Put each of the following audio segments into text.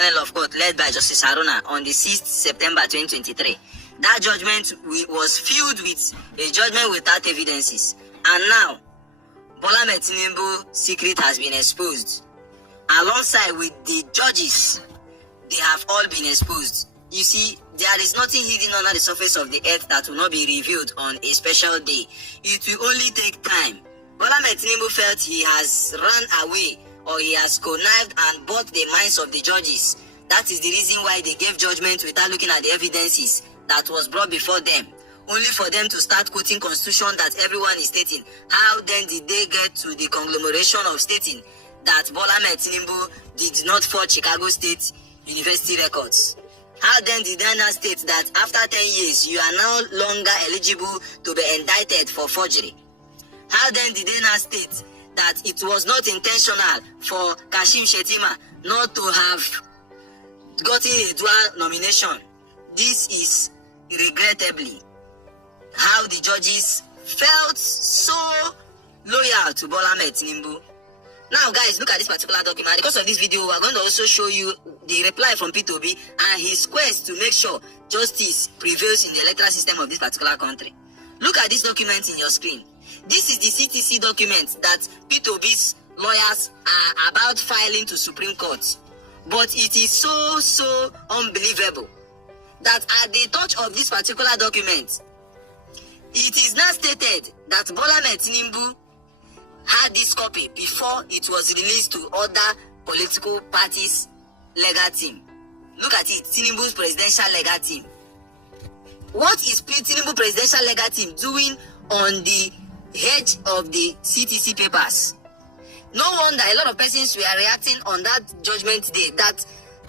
panel of court led by Justice Haruna on the 6th September 2023. That judgment was filled with a judgment without evidences. And now, Bola Ahmed Tinubu's secret has been exposed. Alongside with the judges, they have all been exposed. You see, there is nothing hidden under the surface of the earth that will not be revealed on a special day. It will only take time. Bola Ahmed Tinubu felt he has run away or he has connived and bought the minds of the judges. That is the reason why they gave judgment without looking at the evidences that was brought before them, only for them to start quoting constitution that everyone is stating. How then did they get to the conglomeration of stating that Bola Ahmed Tinubu did not forge Chicago State University records? How then did they now state that after 10 years you are no longer eligible to be indicted for forgery? How then did they now state that it was not intentional for Kashim Shettima not to have gotten a dual nomination? This is regrettably how the judges felt so loyal to Bola Ahmed Tinubu. Now guys, look at this particular document. Because of this video, we are going to also show you the reply from PDP and his quest to make sure justice prevails in the electoral system of this particular country. Look at this document in your screen. This is the CTC document that PDP's lawyers are about filing to Supreme Court. But it is so unbelievable that at the touch of this particular document, it is now stated that Bola Ahmed Tinubu had this copy before it was released to other political parties' legal team. Look at it, Tinubu's presidential legal team. What is Tinubu presidential legal team doing on the edge of the CTC papers? No wonder a lot of persons were reacting on that judgment day that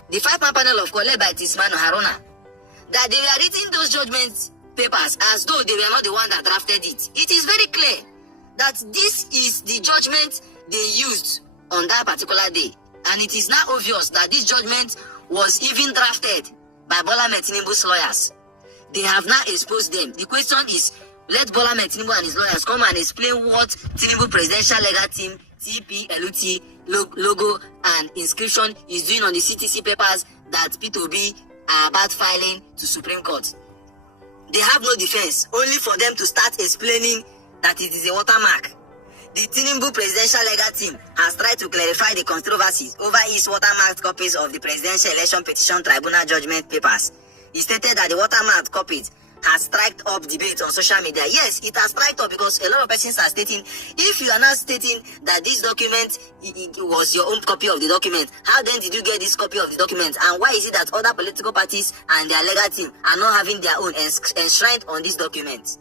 the 5-man panel of court led by Tisman Haruna, that they were reading those judgment papers as though they were not the one that drafted it. It is very clear that this is the judgment they used on that particular day. And it is now obvious that this judgment was even drafted by Bola Ahmed Tinubu's lawyers. They have now exposed them. The question is, let Bola Ahmed Tinubu and his lawyers come and explain what Tinubu Presidential Legal Team, TPLUT, logo and inscription is doing on the CTC papers that P2B are about filing to Supreme Court. They have no defense, only for them to start explaining that it is a watermark. The Tinubu Presidential Legal Team has tried to clarify the controversies over its watermarked copies of the Presidential Election Petition Tribunal judgment papers. It stated that the watermarked copies has striked up debate on social media. Yes, it has striked up because a lot of persons are stating, if you are not stating that this document it was your own copy of the document, how then did you get this copy of the document? And why is it that other political parties and their legal team are not having their own enshrined on this document?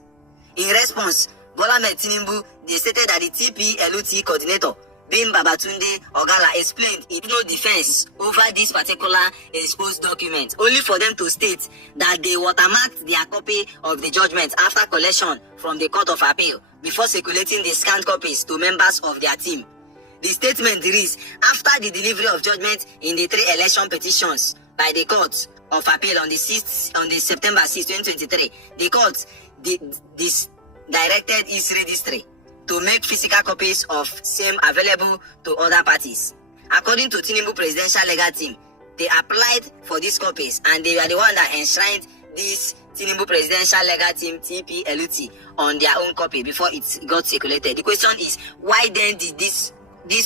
In response, Bola Ahmed Tinubu, they stated that the TPLUT coordinator, Bim Babatunde Ogala, explained it no defense over this particular exposed document, only for them to state that they watermarked their copy of the judgment after collection from the Court of Appeal before circulating the scanned copies to members of their team. The statement reads, after the delivery of judgment in the 3 election petitions by the Court of Appeal on the September 6, 2023, the court directed its registry to make physical copies of same available to other parties. According to Tinubu Presidential Legal Team, they applied for these copies and they were the one that enshrined this Tinubu Presidential Legal Team TPLUT on their own copy before it got circulated. The question is, why then did this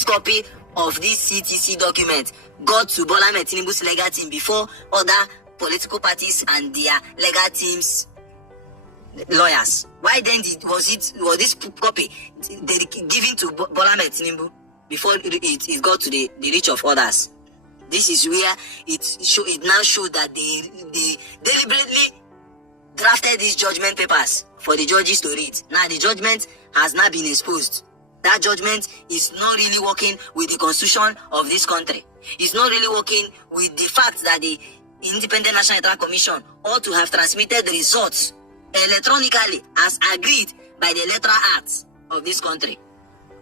copy of this CTC document got to Bola Ahmed Tinubu's legal team before other political parties and their legal teams lawyers? Why then was this copy given to Bola Ahmed Tinubu before it got to the reach of others? This is where it now showed that they deliberately drafted these judgment papers for the judges to read. Now the judgment has now been exposed. That judgment is not really working with the constitution of this country. It's not really working with the fact that the Independent National Electoral Commission ought to have transmitted the results electronically as agreed by the Electoral Acts of this country,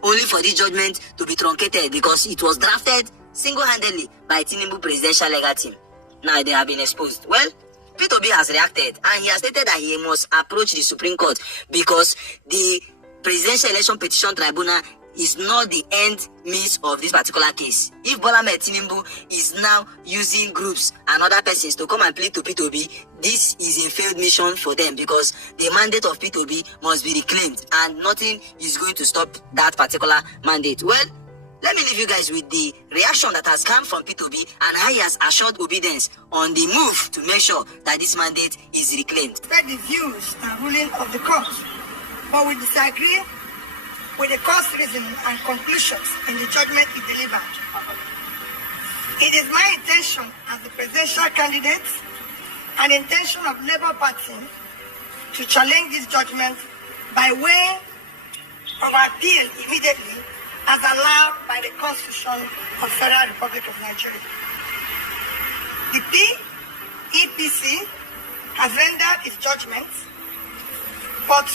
only for this judgment to be truncated because it was drafted single-handedly by Tinubu Presidential Legal Team. Now they have been exposed. Well, P2B has reacted and he has stated that he must approach the Supreme Court because the Presidential Election Petition Tribunal is not the end means of this particular case. If Bola Ahmed Tinubu is now using groups and other persons to come and plead to P2B, this is a failed mission for them, because the mandate of P2B must be reclaimed and nothing is going to stop that particular mandate. Well, let me leave you guys with the reaction that has come from P2B and how he has assured obedience on the move to make sure that this mandate is reclaimed. Respect the views and ruling of the court, but we disagree with the court's reasoning and conclusions in the judgment it delivered. It is my intention as the presidential candidate and intention of Labour Party to challenge this judgment by way of appeal immediately as allowed by the Constitution of the Federal Republic of Nigeria. The PEPC has rendered its judgment, but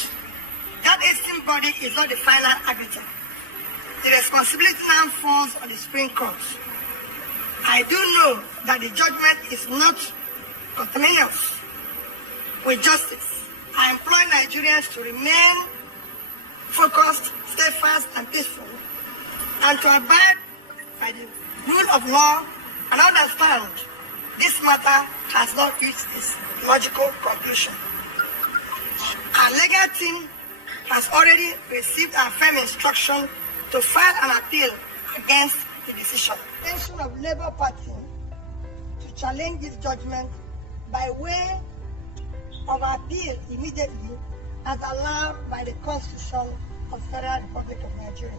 that esteemed body is not the final arbiter. The responsibility now falls on the Supreme Court. I do know that the judgment is not conterminous with justice. I implore Nigerians to remain focused, steadfast, and peaceful, and to abide by the rule of law and understand this matter has not reached its logical conclusion. Our legal team has already received our firm instruction to file an appeal against the decision. The intention of Labour Party to challenge this judgment by way of appeal immediately as allowed by the Constitution of the Federal Republic of Nigeria.